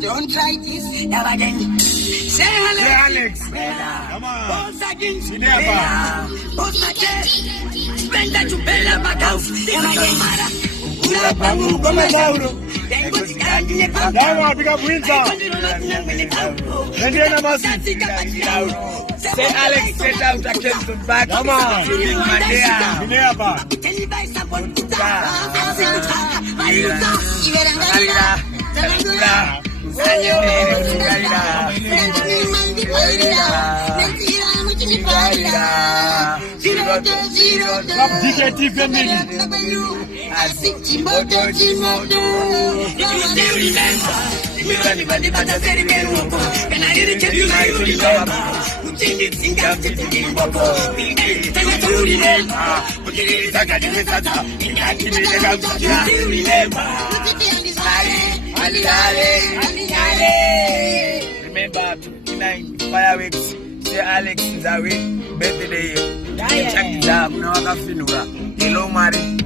Don't try this ever again. Say Alex. Come on. Boss again. Boss again. Spend that to Bella Bacaus. Ever again. Ula Pamu Gomedauro. Dawa pick up winter. Nendiana Masi. Say Alex set out against the back. Come on. Big Mandea. Minerva. Can you buy someone to Remember 59 fireworks. Say Alex is away. Birthday. Check it out. Now I got finura. Hello, Mari.